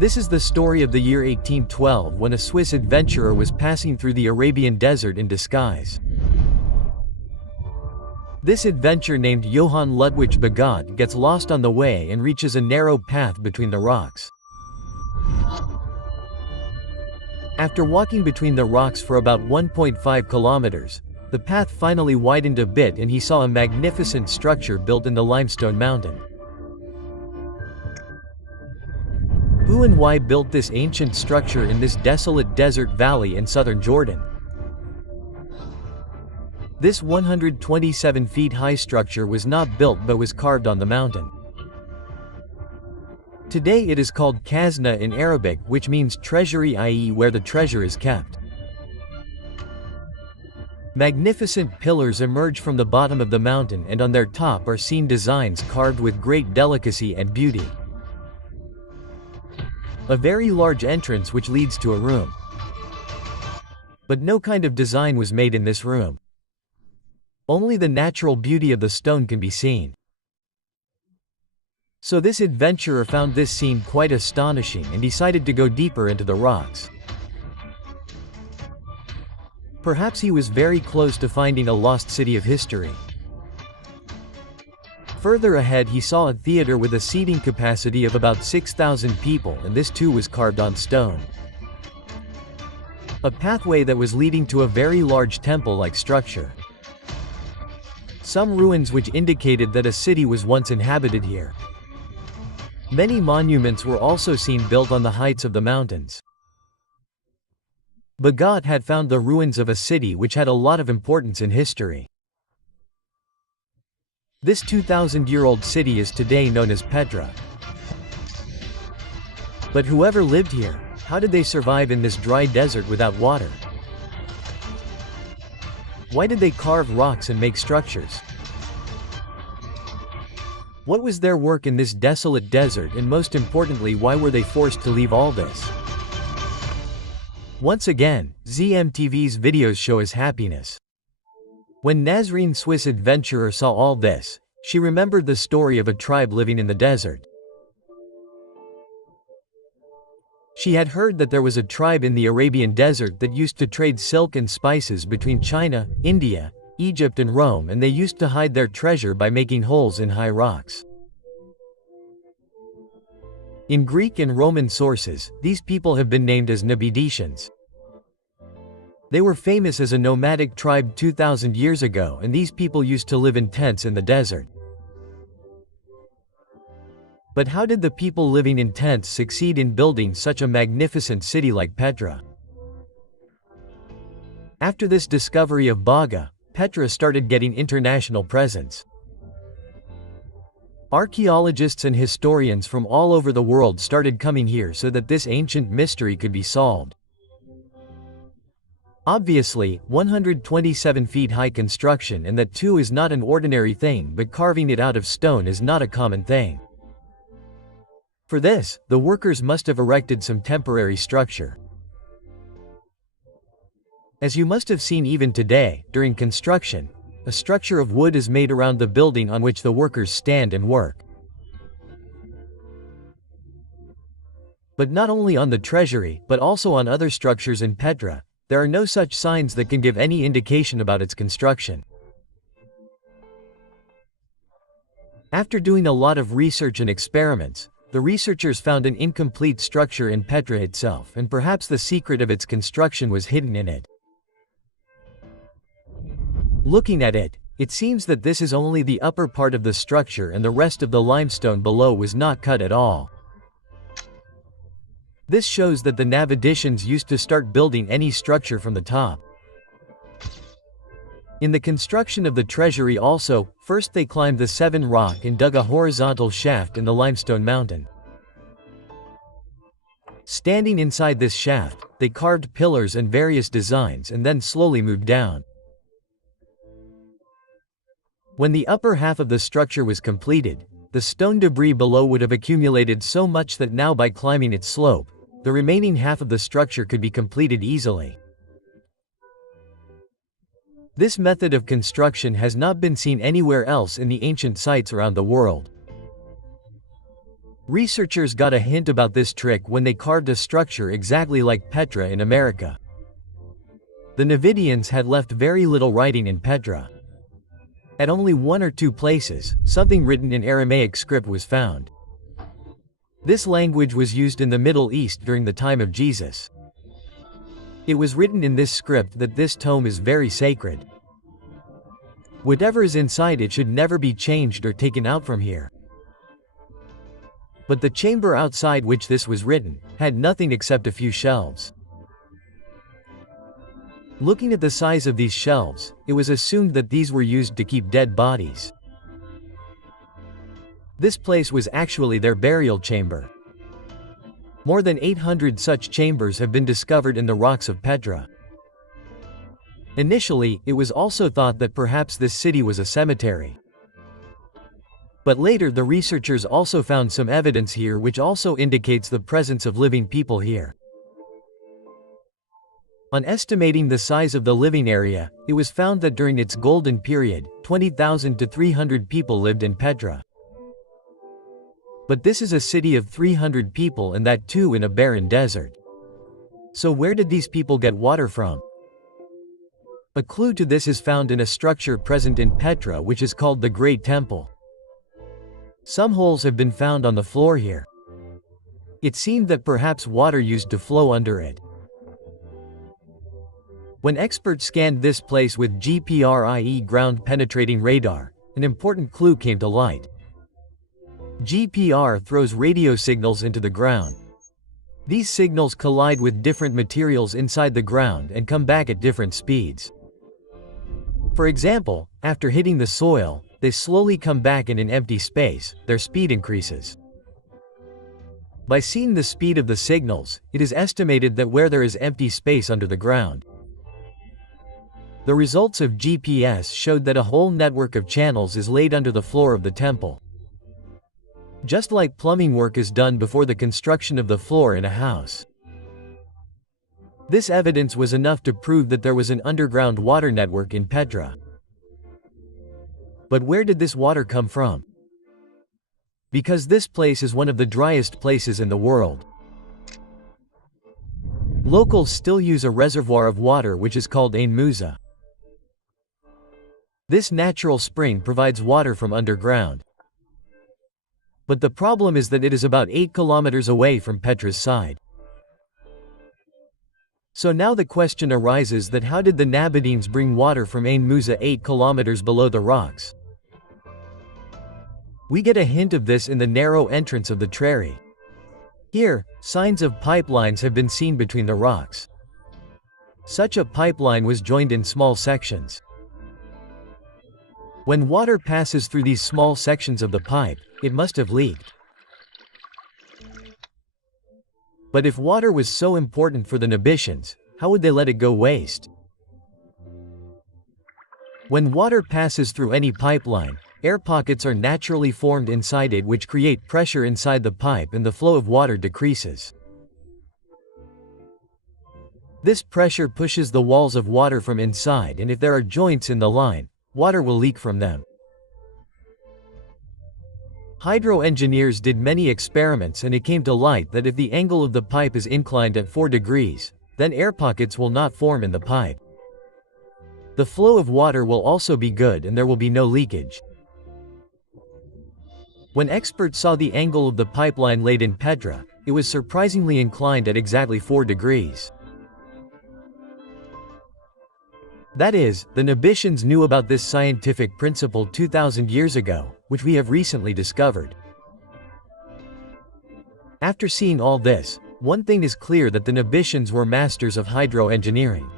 This is the story of the year 1812 when a Swiss adventurer was passing through the Arabian desert in disguise. This adventurer named Johann Ludwig Bagot gets lost on the way and reaches a narrow path between the rocks. After walking between the rocks for about 1.5 kilometers, the path finally widened a bit and he saw a magnificent structure built in the limestone mountain. Who and why built this ancient structure in this desolate desert valley in southern Jordan? This 127 feet high structure was not built but was carved on the mountain. Today it is called Khazna in Arabic, which means treasury, i.e. where the treasure is kept. Magnificent pillars emerge from the bottom of the mountain and on their top are seen designs carved with great delicacy and beauty. A very large entrance which leads to a room. But no kind of design was made in this room. Only the natural beauty of the stone can be seen. So this adventurer found this scene quite astonishing and decided to go deeper into the rocks. Perhaps he was very close to finding a lost city of history. Further ahead he saw a theater with a seating capacity of about 6,000 people, and this too was carved on stone. A pathway that was leading to a very large temple-like structure. Some ruins which indicated that a city was once inhabited here. Many monuments were also seen built on the heights of the mountains. Bagot had found the ruins of a city which had a lot of importance in history. This 2,000-year-old city is today known as Petra. But whoever lived here, how did they survive in this dry desert without water? Why did they carve rocks and make structures? What was their work in this desolate desert, and most importantly, why were they forced to leave all this? Once again, ZMTV's videos show us happiness. When Nazreen Swiss adventurer saw all this, she remembered the story of a tribe living in the desert. She had heard that there was a tribe in the Arabian desert that used to trade silk and spices between China, India, Egypt and Rome, and they used to hide their treasure by making holes in high rocks. In Greek and Roman sources, these people have been named as Nabedicians. They were famous as a nomadic tribe 2,000 years ago, and these people used to live in tents in the desert. But how did the people living in tents succeed in building such a magnificent city like Petra? After this discovery of Baga, Petra started getting international presence. Archaeologists and historians from all over the world started coming here so that this ancient mystery could be solved. Obviously, 127 feet high construction, and that too is not an ordinary thing, but carving it out of stone is not a common thing. For this, the workers must have erected some temporary structure. As you must have seen even today, during construction, a structure of wood is made around the building on which the workers stand and work. But not only on the treasury, but also on other structures in Petra, there are no such signs that can give any indication about its construction. After doing a lot of research and experiments, the researchers found an incomplete structure in Petra itself, and perhaps the secret of its construction was hidden in it. Looking at it, it seems that this is only the upper part of the structure and the rest of the limestone below was not cut at all. This shows that the Nabedicians used to start building any structure from the top. In the construction of the treasury also, first they climbed the Seven Rock and dug a horizontal shaft in the limestone mountain. Standing inside this shaft, they carved pillars and various designs and then slowly moved down. When the upper half of the structure was completed, the stone debris below would have accumulated so much that now by climbing its slope, the remaining half of the structure could be completed easily. This method of construction has not been seen anywhere else in the ancient sites around the world. Researchers got a hint about this trick when they carved a structure exactly like Petra in America. The Numidians had left very little writing in Petra. At only 1 or 2 places, something written in Aramaic script was found. This language was used in the Middle East during the time of Jesus. It was written in this script that this tome is very sacred. Whatever is inside it should never be changed or taken out from here. But the chamber outside which this was written had nothing except a few shelves. Looking at the size of these shelves, it was assumed that these were used to keep dead bodies. This place was actually their burial chamber. More than 800 such chambers have been discovered in the rocks of Petra. Initially, it was also thought that perhaps this city was a cemetery. But later the researchers also found some evidence here which also indicates the presence of living people here. On estimating the size of the living area, it was found that during its golden period, 20,000 to 300 people lived in Petra. But this is a city of 300 people, and that too in a barren desert. So where did these people get water from? A clue to this is found in a structure present in Petra which is called the Great Temple. Some holes have been found on the floor here. It seemed that perhaps water used to flow under it. When experts scanned this place with GPRIE ground-penetrating radar, an important clue came to light. GPR throws radio signals into the ground. These signals collide with different materials inside the ground and come back at different speeds. For example, after hitting the soil, they slowly come back in an empty space, their speed increases. By seeing the speed of the signals, it is estimated that where there is empty space under the ground. The results of GPS showed that a whole network of channels is laid under the floor of the temple. Just like plumbing work is done before the construction of the floor in a house. This evidence was enough to prove that there was an underground water network in Petra. But where did this water come from? Because this place is one of the driest places in the world. Locals still use a reservoir of water which is called Ain Musa. This natural spring provides water from underground. But the problem is that it is about 8 kilometers away from Petra's side. So now the question arises that how did the Numidians bring water from Ain Musa 8 kilometers below the rocks? We get a hint of this in the narrow entrance of the T.series. Here, signs of pipelines have been seen between the rocks. Such a pipeline was joined in small sections. When water passes through these small sections of the pipe, it must have leaked. But if water was so important for the Numidians, how would they let it go waste? When water passes through any pipeline, air pockets are naturally formed inside it which create pressure inside the pipe and the flow of water decreases. This pressure pushes the walls of water from inside, and if there are joints in the line, water will leak from them. Hydro engineers did many experiments and it came to light that if the angle of the pipe is inclined at 4 degrees, then air pockets will not form in the pipe. The flow of water will also be good and there will be no leakage. When experts saw the angle of the pipeline laid in Petra, it was surprisingly inclined at exactly 4 degrees. That is, the Numidians knew about this scientific principle 2,000 years ago, which we have recently discovered. After seeing all this, one thing is clear, that the Numidians were masters of hydro-engineering.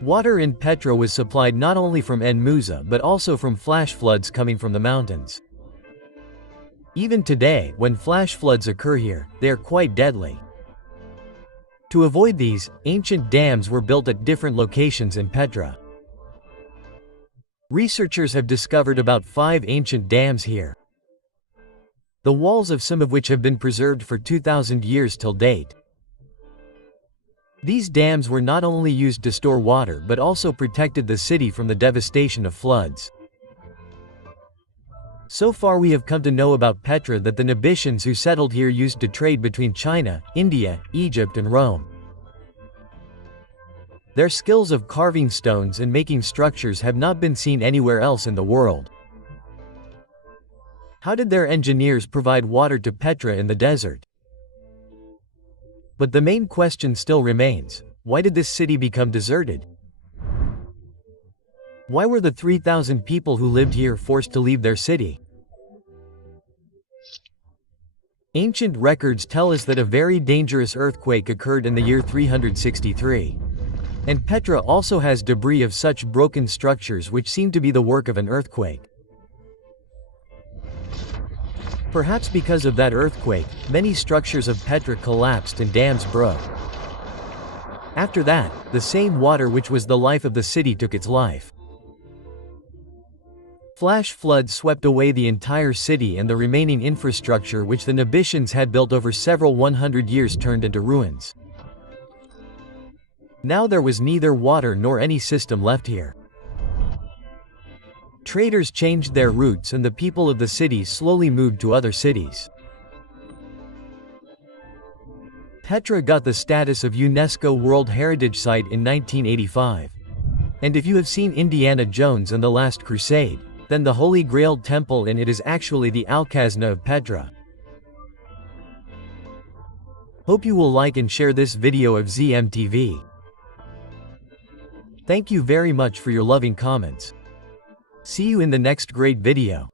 Water in Petra was supplied not only from Ain Musa but also from flash floods coming from the mountains. Even today, when flash floods occur here, they are quite deadly. To avoid these, ancient dams were built at different locations in Petra. Researchers have discovered about 5 ancient dams here, the walls of some of which have been preserved for 2,000 years till date. These dams were not only used to store water but also protected the city from the devastation of floods. So far we have come to know about Petra that the Nabitians who settled here used to trade between China, India, Egypt and Rome. Their skills of carving stones and making structures have not been seen anywhere else in the world. How did their engineers provide water to Petra in the desert? But the main question still remains: why did this city become deserted? Why were the 3,000 people who lived here forced to leave their city? Ancient records tell us that a very dangerous earthquake occurred in the year 363. And Petra also has debris of such broken structures which seem to be the work of an earthquake. Perhaps because of that earthquake, many structures of Petra collapsed and dams broke. After that, the same water which was the life of the city took its life. Flash floods swept away the entire city, and the remaining infrastructure which the Nabitians had built over several 100 years turned into ruins. Now there was neither water nor any system left here. Traders changed their routes and the people of the city slowly moved to other cities. Petra got the status of UNESCO World Heritage Site in 1985. And if you have seen Indiana Jones and the Last Crusade, then the Holy Grail temple in it is actually the Alcazna of Petra. Hope you will like and share this video of ZMTV. Thank you very much for your loving comments. See you in the next great video.